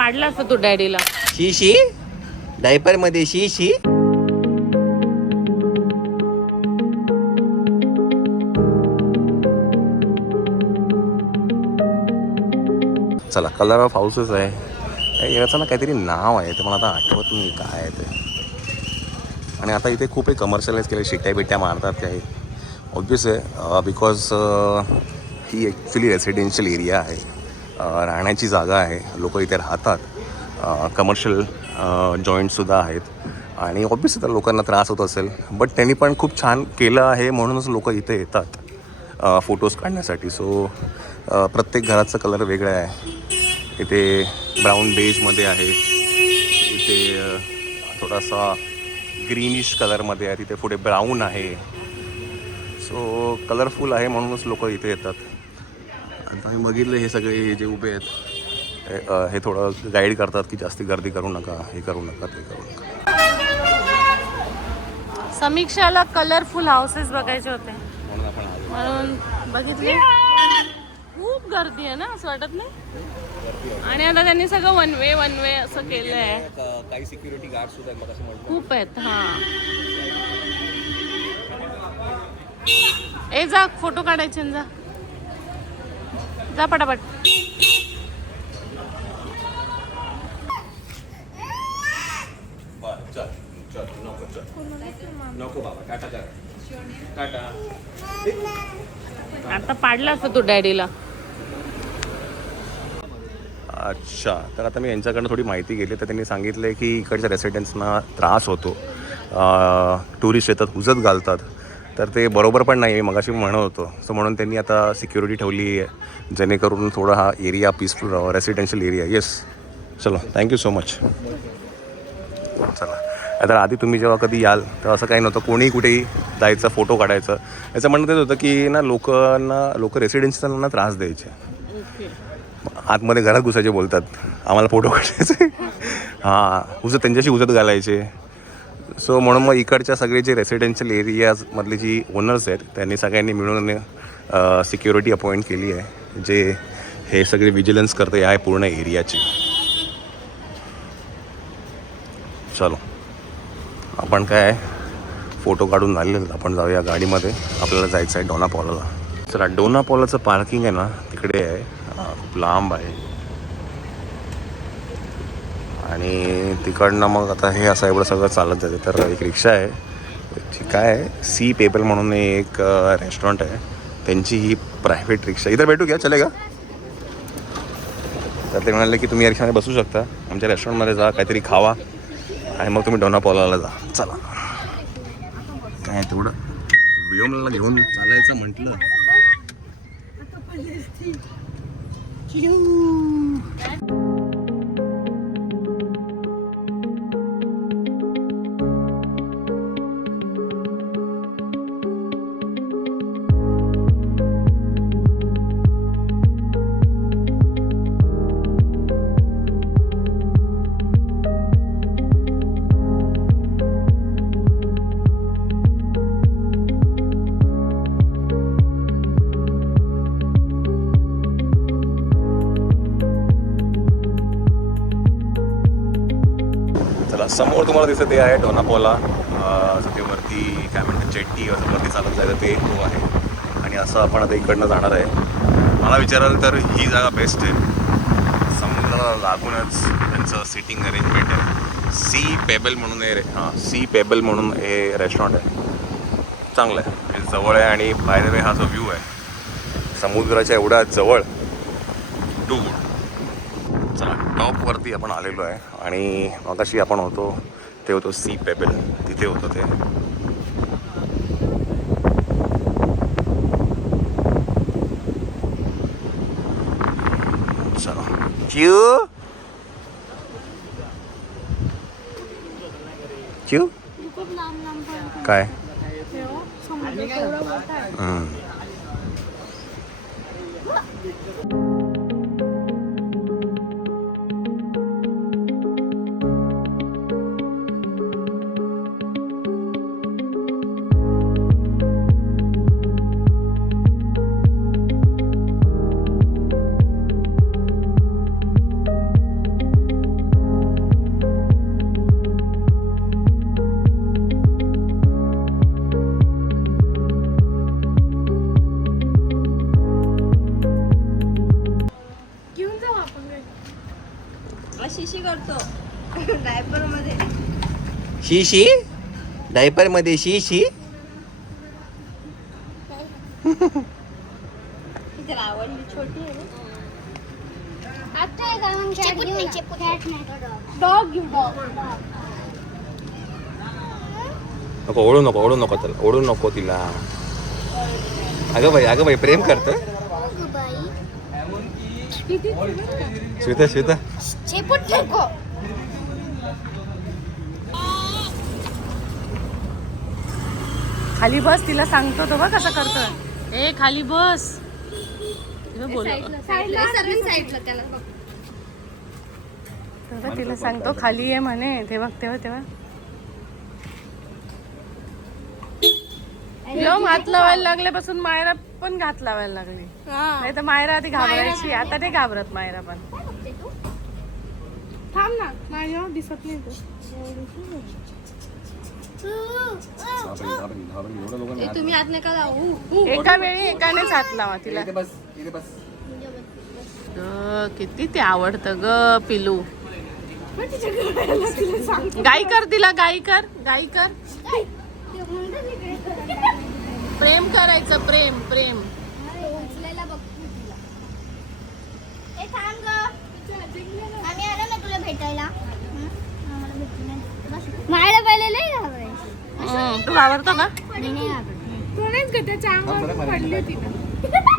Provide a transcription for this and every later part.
पाडला असता तू डॅडीला. शी डायपर मध्ये शी. चला, कलर ऑफ हाऊसेस आहे. याचं ना काहीतरी नाव आहे ते मला आता आठवत नाही काय आहे ते. आणि आता इथे खूप कमर्शियलाइज केले, शिट्ट्या बिट्ट्या मारतात काही. ऑब्वियस आहे because he actually residential area आहे, राहण्याची जागा आहे, लोक इथे राहतात, कमर्शियल जॉईंटसुद्धा आहेत. आणि ऑब्वियसली तर लोकांना त्रास होत असेल, बट त्यांनी पण खूप छान केलं आहे म्हणूनच लोक इथे येतात फोटोज काढण्यासाठी. सो प्रत्येक घराचा कलर वेगळा आहे. इथे ब्राऊन बेजमध्ये आहे, इथे थोडासा ग्रीनिश कलरमध्ये आहे, तिथे पुढे ब्राऊन आहे. सो कलरफुल आहे म्हणूनच लोक इथे येतात. आता मी बघितलं हे सगळे जे उभे आहेत हे थोडं गाईड करतात की जास्ती गर्दी करू नका, हे करू नका, ते करू नका. समीक्षाला कलरफुल हाऊसेस बघायचे होते म्हणून आपण आलो. म्हणून बघितले. खूप गर्दी आहे ना, असं वाटत नाही. आणि आता त्यांनी सगळं वन वे असं केलं आहे. काही सिक्युरिटी गार्ड सुद्धा आहेत, असं म्हणतो. खूप आहेत. हां, ए जा फोटो काढायचे ना, जा पटापट. नको बाबा, टाटा कर, टाटा. आता पाडला असता तू डॅडीला. अच्छा, तर आता मी यांच्याकडनं थोडी माहिती घेतली. तर त्यांनी सांगितलं आहे की इकडच्या रेसिडेंट्सना त्रास होतो, टुरिस्ट येतात, हुजत घालतात. तर ते बरोबर पण नाही, मी मगाशी म्हणत होतो. सो म्हणून त्यांनी आता सिक्युरिटी ठेवली आहे जेणेकरून थोडा हा एरिया पीसफुल राहावा, रेसिडेन्शियल एरिया. येस, चलो, थँक्यू सो मच. चला, तर आधी तुम्ही जेव्हा कधी याल तर असं काही नव्हतं, कोणीही कुठेही जायचं, फोटो काढायचं. याचं म्हणणं तेच होतं की ना लोक रेसिडेन्शियलना त्रास द्यायचे, आतमध्ये घरात घुसायचे, बोलतात आम्हाला फोटो काढायचे. हां, त्यांच्याशी हुजत घालायचे. सो म्हणून मग इकडच्या सगळे जे रेसिडेन्शियल एरियाजमधले जी ओनर्स आहेत त्यांनी सगळ्यांनी मिळून सिक्युरिटी अपॉइंट केली आहे, जे हे सगळे विजिलन्स करते आहे पूर्ण एरियाची. चलो, आपण काय फोटो काढून झालेले, आपण जाऊया गाडीमध्ये. आपल्याला जायचं आहे डोनापॉलाला. चला, डोनापॉलाचं पार्किंग आहे ना तिकडे आहे, खूप लांब आहे. आणि तिकडनं मग आता हे असं एवढं सगळं चालत जाते. तर एक रिक्षा आहे, काय आहे, सी पेबल म्हणून एक रेस्टॉरंट आहे, त्यांची ही प्रायव्हेट रिक्षा. इथं भेटू घ्या, चलेगा? तर ते म्हणाले की तुम्ही या रिक्षामध्ये बसू शकता, आमच्या रेस्टॉरंटमध्ये जा, काहीतरी खावा आणि मग तुम्ही डोनापॉलाला जा. चला, काय तेवढं व्योमला घेऊन चालायचं म्हटलं. समोर तुम्हाला दिसतं ते आहे डोनापॉला. ते वरती काय म्हणतात, जेट्टी असं वरती चालत जायचं ते तो आहे. आणि असं आपण आता इकडनं जाणार आहे. मला विचाराल तर ही जागा बेस्ट आहे, समुद्राला लागूनच त्यांचं सिटिंग अरेंजमेंट आहे. सी पेबल म्हणून सी पेबल म्हणून हे रेस्टॉरंट आहे, चांगलं आहे, हे जवळ आहे. आणि बाय द वे हा जो व्ह्यू आहे समुद्राच्या एवढ्या जवळ, टू गुड. चला, टॉपवरती आपण आलेलो आहे. आणि मगाशी आपण होतो ते होतो सी पेबल, तिथे होतं ते. चला, क्यू काय शिशी करतो डायपर मध्ये. शी डायपर मध्ये शी तिला आवडली छोटी आहे डॉग घेऊ डॉग. नको ओढू नको त्याला ओढू नको तिला. अगं बाई प्रेम करतं. श्वेता खाली बस तिला सांगतो तो बघ कसं करतोय. ए खाली बस तिला सांगतो खाली आहे म्हणे. ते बघ तेव्हा हात लावायला लागल्यापासून मायरा पण घात लावायला लागली. नाही तर मायरा आधी घाबरायची, आता नाही घाबरत मायरा पण. थांब ना माझ्या दिसत नाही तू. तुम्ही हात नका लावू. एका वेळी एकानेच हात लावा तिला. किती ते आवडतं ग पिलू. गाई कर तिला, गाई कर. प्रेम करायचं, प्रेम. मायला पहिले नाही घाबरायची. तू घाबरतो का? मी नाही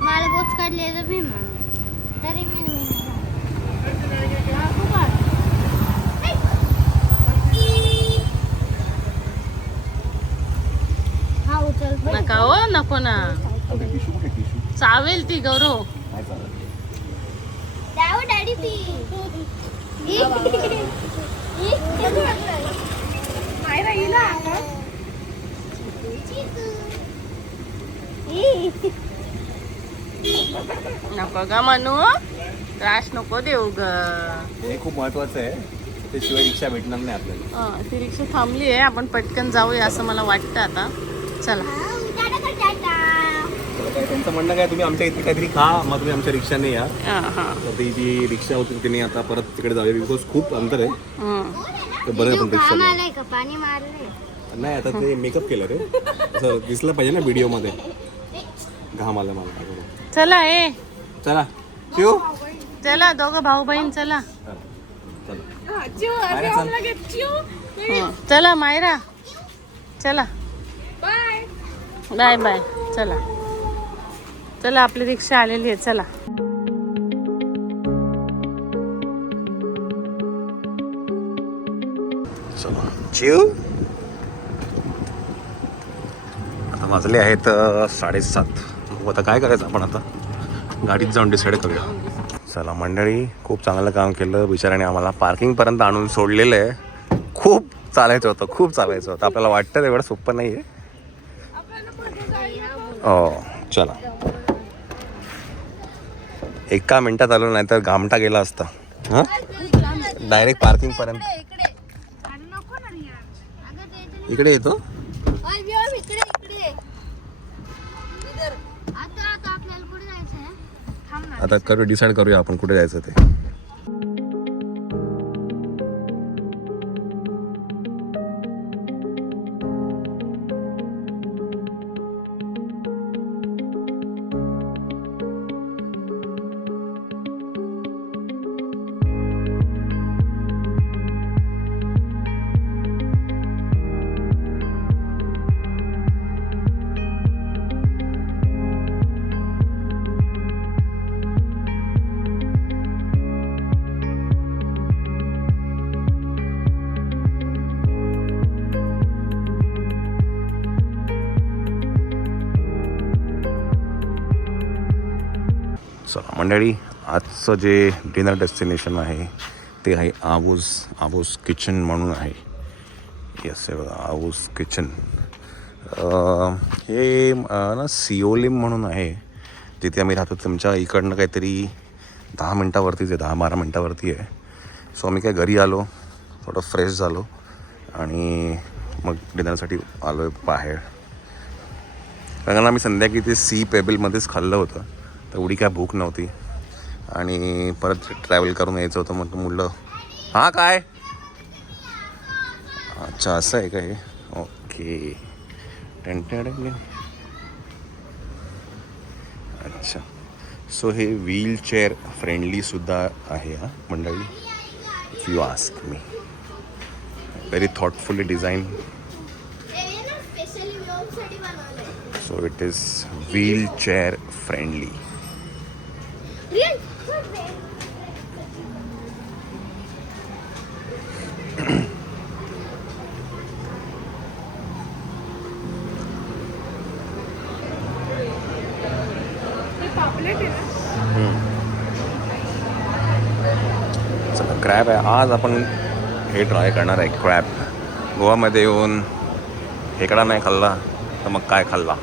मला बोच काढले तर मी तरी मी हा उचल. नका हो, नको ना. चावेल ती गौरव. द्याव डॅडी ती. मायरा हिला नको ग म्हणू, त्रास नको देऊ ग. हे खूप महत्वाचं आहे. त्याशिवाय रिक्षा भेटणार नाही आपल्याला. ती रिक्षा थांबली आहे, आपण पटकन जाऊया असं मला वाटतं आता. चला. त्यांचं म्हणणं काय, तुम्ही आमच्या इथे काहीतरी खा, मग तुम्ही आमच्या रिक्षाने या. तर ती जी रिक्षा होती तिने आता परत तिकडे जाऊया, बिकॉज खूप अंतर आहे. तर बरं पण रिक्षा पाणी मारलंय नाही. आता ते मेकअप केलं रे, असं दिसलं पाहिजे ना व्हिडिओ मध्ये. घाम आला मला. चला चला चिऊ, चला दोघं भाऊ बहीण चला. चला मायरा, चला. बाय. चला आपली रिक्षा आलेली आहे. चला. चिऊ. आता वाजले आहेत 7:30. आता काय करायचं आपण आता गाडीत जाऊन डिसाईड करूया. चला मंडळी, खूप चांगलं काम केलं बिचाराने. आम्हाला पार्किंगपर्यंत आणून सोडलेलं आहे. खूप चालायचं होतं. आपल्याला वाटतं एवढं सोपं नाही आहे. हो चला. एका मिनिटात आलो, नाही तर घामटा गेला असता. हां डायरेक्ट पार्किंगपर्यंत. इकडे येतो. आता डिसाईड करूया आपण कुठे जायचं ते. चला मंडळी, आजचं जे डिनर डेस्टिनेशन आहे ते आहे आबूज किचन म्हणून आहे. येस आहे बघा, आबूज किचन. हे ना सिओलिम म्हणून आहे जिथे आम्ही राहतो. तुमच्या इकडनं काहीतरी 10 मिनटावरतीच आहे, 10-12 मिनटावरती आहे. सो आम्ही काय घरी आलो, थोडं फ्रेश झालो आणि मग डिनरसाठी आलो आहे बाहेर. कारण आम्ही संध्याकाळी ते सी पेबलमध्येच खाल्लं होतं, तर एवढी काय भूक नव्हती आणि परत ट्रॅव्हल करून यायचं होतं. मग मुलं हा काय? अच्छा असं आहे का हे? ओके. अच्छा, सो हे व्हीलचेअर फ्रेंडली सुद्धा आहे हा मंडळी, if you ask me. Very thoughtfully design. So it is wheelchair friendly. चला क्रॅब आहे आज आपण हे ट्राय करणार आहे. क्रॅब गोवामध्ये येऊन खेकडा नाही खाल्ला तर मग काय खाल्ला.